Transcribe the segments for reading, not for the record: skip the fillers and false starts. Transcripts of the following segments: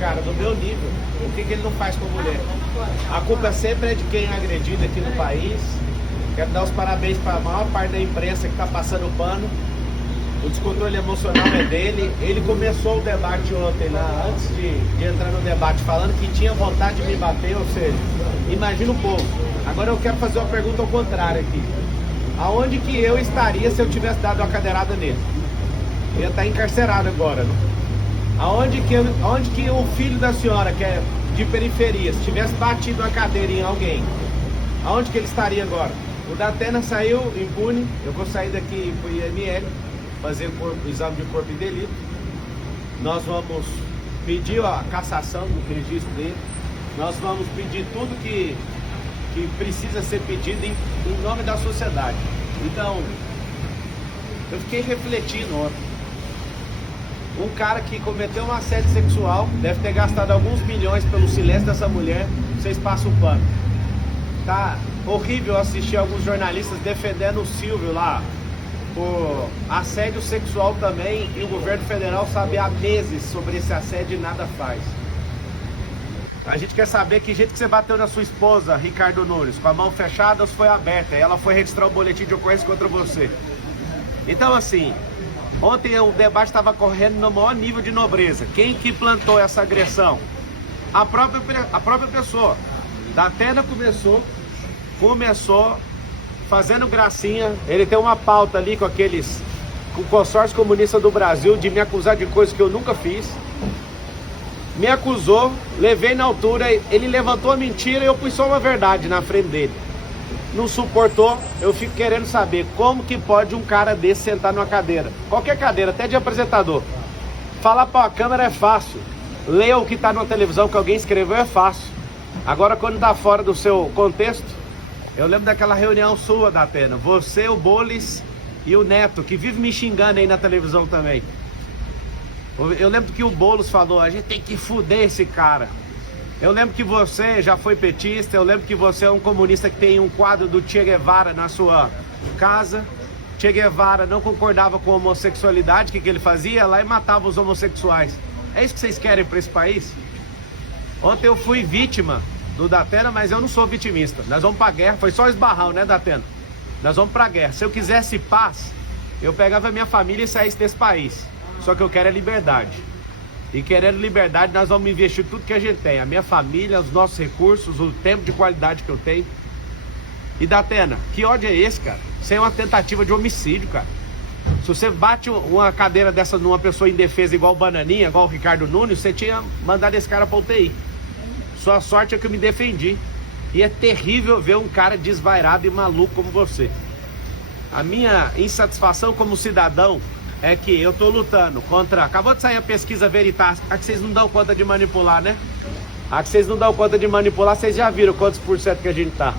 cara do meu nível, o que ele não faz com a mulher? A culpa sempre é de quem é agredido aqui no país. Quero dar os parabéns para a maior parte da imprensa que está passando o pano. O descontrole emocional é dele. Ele começou o debate ontem, lá, antes de entrar no debate, falando que tinha vontade de me bater, ou seja, imagina o povo. Agora eu quero fazer uma pergunta ao contrário aqui. Aonde que eu estaria se eu tivesse dado uma cadeirada nele? Eu ia estar encarcerado agora, né? Aonde que o filho da senhora, que é de periferia, se tivesse batido uma cadeira em alguém, aonde que ele estaria agora? O Datena saiu impune. Eu vou sair daqui pro IML, fazer o exame de corpo de delito. Nós vamos pedir a cassação do registro dele. Nós vamos pedir tudo que precisa ser pedido em nome da sociedade. Então, eu fiquei refletindo ontem. Um cara que cometeu um assédio sexual, deve ter gastado alguns milhões pelo silêncio dessa mulher, vocês passam o pano. Tá horrível assistir alguns jornalistas defendendo o Silvio lá por assédio sexual também, e o governo federal sabe há meses sobre esse assédio e nada faz. A gente quer saber que jeito que você bateu na sua esposa, Ricardo Nunes, com a mão fechada ou se foi aberta, e ela foi registrar o boletim de ocorrência contra você. Então assim, ontem o debate estava correndo no maior nível de nobreza. Quem que plantou essa agressão? A própria pessoa. Datena começou fazendo gracinha. Ele tem uma pauta ali com o consórcio comunista do Brasil de me acusar de coisas que eu nunca fiz. Me acusou, levei na altura, ele levantou a mentira e eu pus só uma verdade na frente dele. Não suportou, eu fico querendo saber como que pode um cara desse sentar numa cadeira, qualquer cadeira, até de apresentador. Falar para a câmera é fácil, ler o que está na televisão que alguém escreveu é fácil. Agora quando está fora do seu contexto, eu lembro daquela reunião sua, Datena, você, o Bolis e o Neto, que vive me xingando aí na televisão também. Eu lembro que o Boulos falou, a gente tem que fuder esse cara. Eu lembro que você já foi petista, eu lembro que você é um comunista que tem um quadro do Che Guevara na sua casa. Che Guevara não concordava com a homossexualidade, o que ele fazia? Lá e matava os homossexuais. É isso que vocês querem para esse país? Ontem eu fui vítima do Datena, mas eu não sou vitimista. Nós vamos pra guerra, foi só esbarrão, né, Datena? Nós vamos pra guerra. Se eu quisesse paz, eu pegava minha família e saísse desse país. Só que eu quero é liberdade. E querendo liberdade, nós vamos investir tudo que a gente tem. A minha família, os nossos recursos, o tempo de qualidade que eu tenho. E Datena, que ódio é esse, cara? Isso é uma tentativa de homicídio, cara. Se você bate uma cadeira dessa numa pessoa indefesa igual o Bananinha, igual o Ricardo Nunes, você tinha mandado esse cara pra UTI. Sua sorte é que eu me defendi. E é terrível ver um cara desvairado e maluco como você. A minha insatisfação como cidadão é que eu tô lutando contra... Acabou de sair a pesquisa Veritas, a que vocês não dão conta de manipular, né? A que vocês não dão conta de manipular, vocês já viram quantos por cento que a gente tá.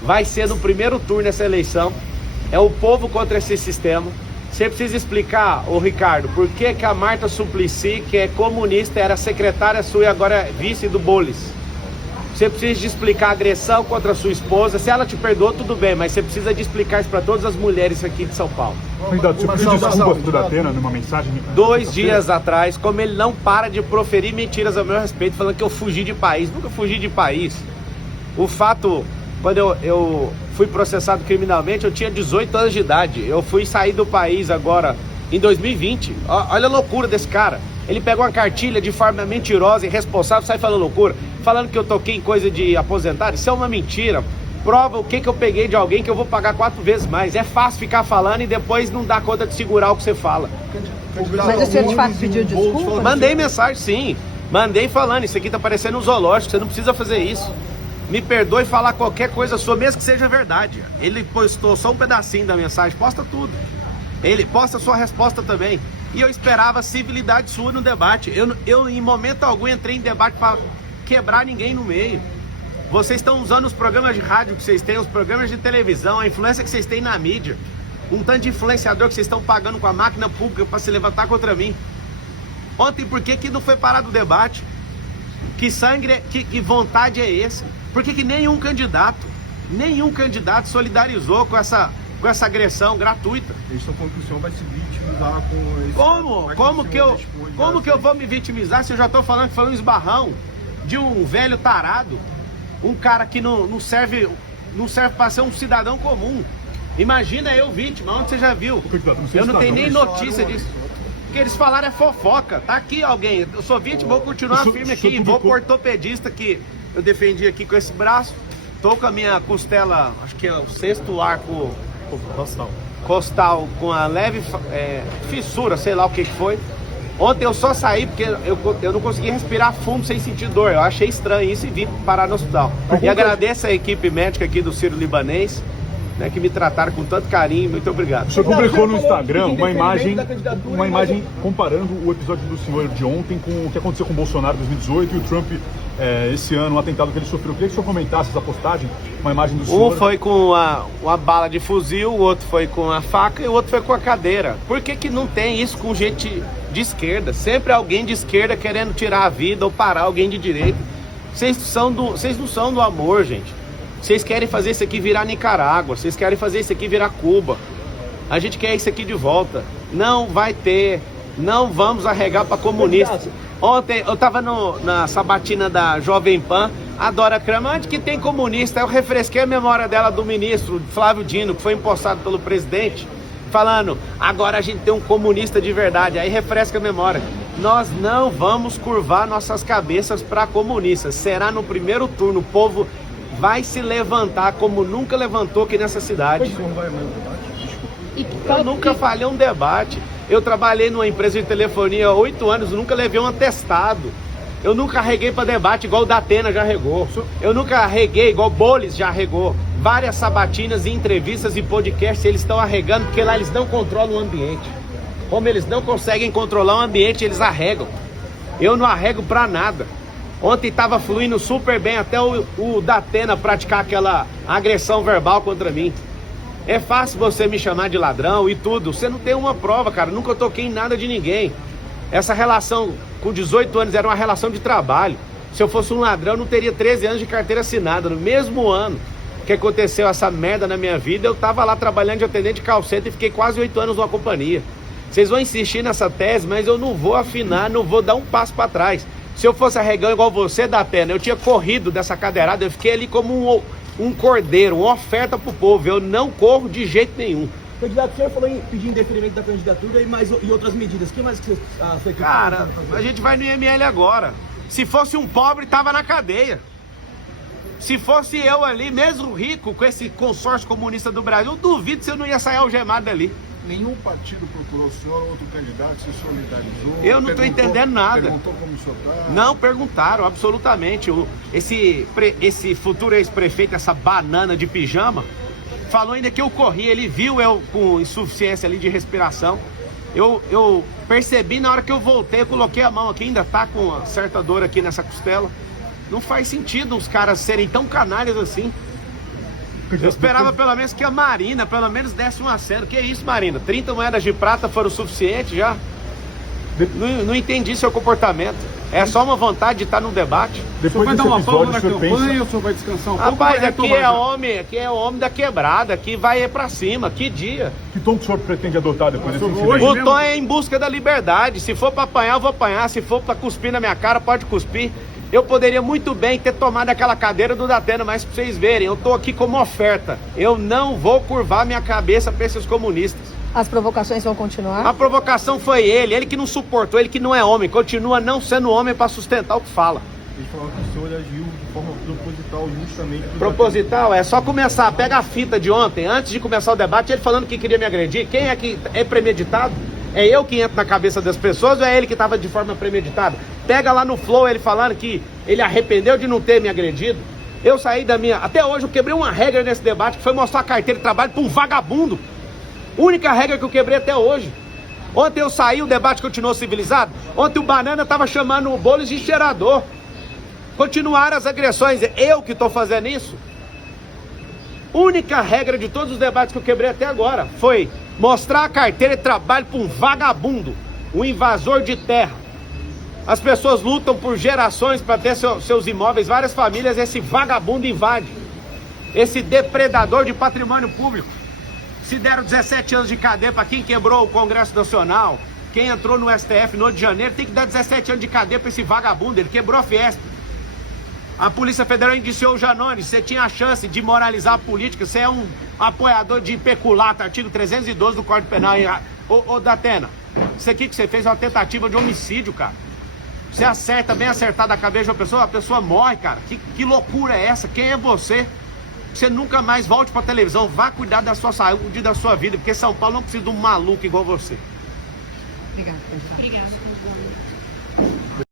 Vai ser no primeiro turno essa eleição. É o povo contra esse sistema. Você precisa explicar, ô Ricardo, por que que a Marta Suplicy, que é comunista, era secretária sua e agora é vice do Bolis. Você precisa de explicar a agressão contra a sua esposa. Se ela te perdoou, tudo bem, mas você precisa de explicar isso para todas as mulheres aqui de São Paulo. Você pediu desculpas pro Datena numa mensagem? 2 dias atrás, como ele não para de proferir mentiras ao meu respeito, falando que eu fugi de país. Nunca fugi de país. O fato, quando eu fui processado criminalmente, eu tinha 18 anos de idade. Eu fui sair do país agora em 2020. Olha a loucura desse cara. Ele pega uma cartilha de forma mentirosa e irresponsável, sai falando loucura, falando que eu toquei em coisa de aposentado. Isso é uma mentira. Prova o que eu peguei de alguém que eu vou pagar 4 vezes mais. É fácil ficar falando e depois não dar conta de segurar o que você fala. Mas o senhor de fato pediu desculpa? Mandei mensagem, sim. Mandei falando, isso aqui tá parecendo um zoológico, você não precisa fazer isso. Me perdoe falar qualquer coisa sua, mesmo que seja verdade. Ele postou só um pedacinho da mensagem, posta tudo. Ele posta sua resposta também. E eu esperava civilidade sua no debate. Eu em momento algum entrei em debate para quebrar ninguém no meio. Vocês estão usando os programas de rádio que vocês têm, os programas de televisão, a influência que vocês têm na mídia. Um tanto de influenciador que vocês estão pagando com a máquina pública para se levantar contra mim. Ontem, por que não foi parado o debate? Que sangue, que vontade é esse? Por que nenhum candidato solidarizou com essa com essa agressão gratuita. Eles estão falando que o senhor vai se vitimizar com esse... Como que eu vou me vitimizar se eu já estou falando que foi um esbarrão de um velho tarado, um cara que não serve para ser um cidadão comum. Imagina eu vítima, onde você já viu? Eu não tenho nem notícia disso. O que eles falaram é fofoca. Tá aqui alguém, eu sou vítima, vou continuar firme aqui, vou pro ortopedista que eu defendi aqui com esse braço. Tô com a minha costela, acho que é o 6º arco costal com a leve fissura, sei lá o que foi. Ontem eu só saí porque eu não consegui respirar fundo sem sentir dor. Eu achei estranho isso e vim parar no hospital. E agradeço a equipe médica aqui do Sírio-Libanês, né, que me trataram com tanto carinho. Muito obrigado. O senhor publicou no Instagram uma imagem comparando o episódio do senhor de ontem com o que aconteceu com o Bolsonaro em 2018 e o Trump esse ano, o atentado que ele sofreu. Eu queria que o senhor comentasse essa postagem, uma imagem do senhor. Um foi com uma bala de fuzil, o outro foi com a faca e o outro foi com a cadeira. Por que não tem isso com gente de esquerda? Sempre alguém de esquerda querendo tirar a vida ou parar alguém de direita. Vocês não são do amor, gente. Vocês querem fazer isso aqui virar Nicarágua, vocês querem fazer isso aqui virar Cuba. A gente quer isso aqui de volta. Não vai ter, não vamos arregar para comunista. Ontem eu tava na sabatina da Jovem Pan, a Dora Kramer, onde que tem comunista? Eu refresquei a memória dela do ministro Flávio Dino, que foi empossado pelo presidente, falando, agora a gente tem um comunista de verdade. Aí refresca a memória. Nós não vamos curvar nossas cabeças para comunistas. Será no primeiro turno, o povo vai se levantar como nunca levantou aqui nessa cidade. Eu nunca falhei um debate. Eu trabalhei numa empresa de telefonia há 8 anos, nunca levei um atestado. Eu nunca arreguei para debate igual o Datena já arregou. Eu nunca arreguei igual o Bolis já arregou. Várias sabatinas e entrevistas e podcasts eles estão arregando porque lá eles não controlam o ambiente. Como eles não conseguem controlar o ambiente, eles arregam. Eu não arrego para nada. Ontem estava fluindo super bem até o Datena praticar aquela agressão verbal contra mim. É fácil você me chamar de ladrão e tudo. Você não tem uma prova, cara. Nunca toquei em nada de ninguém. Essa relação com 18 anos era uma relação de trabalho. Se eu fosse um ladrão, eu não teria 13 anos de carteira assinada. No mesmo ano que aconteceu essa merda na minha vida, eu tava lá trabalhando de atendente de call center e fiquei quase 8 anos numa companhia. Vocês vão insistir nessa tese, mas eu não vou afinar, não vou dar um passo para trás. Se eu fosse arregão igual você, Datena, eu tinha corrido dessa cadeirada, eu fiquei ali como um cordeiro, uma oferta pro povo. Eu não corro de jeito nenhum. Candidato, o senhor falou em pedir indeferimento da candidatura e outras medidas. O que mais que você foi? Cara, a gente vai no IML agora. Se fosse um pobre, tava na cadeia. Se fosse eu ali, mesmo rico, com esse consórcio comunista do Brasil, eu duvido se eu não ia sair algemado dali. Nenhum partido procurou o senhor ou outro candidato se solidarizou? Eu não estou entendendo nada. Perguntou como o senhor está? Não perguntaram, absolutamente. Esse futuro ex-prefeito, essa banana de pijama, falou ainda que eu corri. Ele viu eu com insuficiência ali de respiração. Eu percebi na hora que eu voltei, eu coloquei a mão aqui, ainda tá com uma certa dor aqui nessa costela. Não faz sentido os caras serem tão canalhas assim. Eu esperava pelo menos que a Marina, pelo menos desse um aceno. Que isso, Marina? 30 moedas de prata foram o suficiente já? Não entendi seu comportamento. É só uma vontade de estar num debate. Depois vai dar uma pausa na campanha pensa... ou o senhor vai descansar um pouco? Rapaz, aqui é homem da quebrada, aqui vai pra cima, que dia. Que tom que o senhor pretende adotar depois desse incidente? O tom é em busca da liberdade. Se for pra apanhar, eu vou apanhar. Se for pra cuspir na minha cara, pode cuspir. Eu poderia muito bem ter tomado aquela cadeira do Datena, mas pra vocês verem, eu tô aqui como oferta. Eu não vou curvar minha cabeça pra esses comunistas. As provocações vão continuar? A provocação foi ele que não suportou, ele que não é homem, continua não sendo homem pra sustentar o que fala. Ele falou que o senhor agiu de forma proposital, justamente... Proposital? É só começar, pega a fita de ontem, antes de começar o debate, ele falando que queria me agredir. Quem é que é premeditado? É eu que entro na cabeça das pessoas ou é ele que estava de forma premeditada? Pega lá no Flow ele falando que ele arrependeu de não ter me agredido. Eu saí da minha... Até hoje eu quebrei uma regra nesse debate, que foi mostrar a carteira de trabalho para um vagabundo. Única regra que eu quebrei até hoje. Ontem eu saí, o debate continuou civilizado. Ontem o Banana estava chamando o Bolis de cheirador. Continuaram as agressões. Eu que estou fazendo isso. Única regra de todos os debates que eu quebrei até agora foi mostrar a carteira de trabalho para um vagabundo, um invasor de terra. As pessoas lutam por gerações para ter seus imóveis, várias famílias, esse vagabundo invade. Esse depredador de patrimônio público. Se deram 17 anos de cadeia para quem quebrou o Congresso Nacional, quem entrou no STF no 8 de janeiro, tem que dar 17 anos de cadeia para esse vagabundo, ele quebrou a Fiesp. A Polícia Federal indiciou o Janones, você tinha a chance de moralizar a política, você é um apoiador de peculato, artigo 312 do Código Penal. Ô Datena, isso aqui que você fez é uma tentativa de homicídio, cara. Você acerta, bem acertado a cabeça de uma a pessoa morre, cara. Que loucura é essa? Quem é você? Você nunca mais volte pra televisão, vá cuidar da sua saúde e da sua vida, porque São Paulo não precisa de um maluco igual você. Obrigada. Obrigada.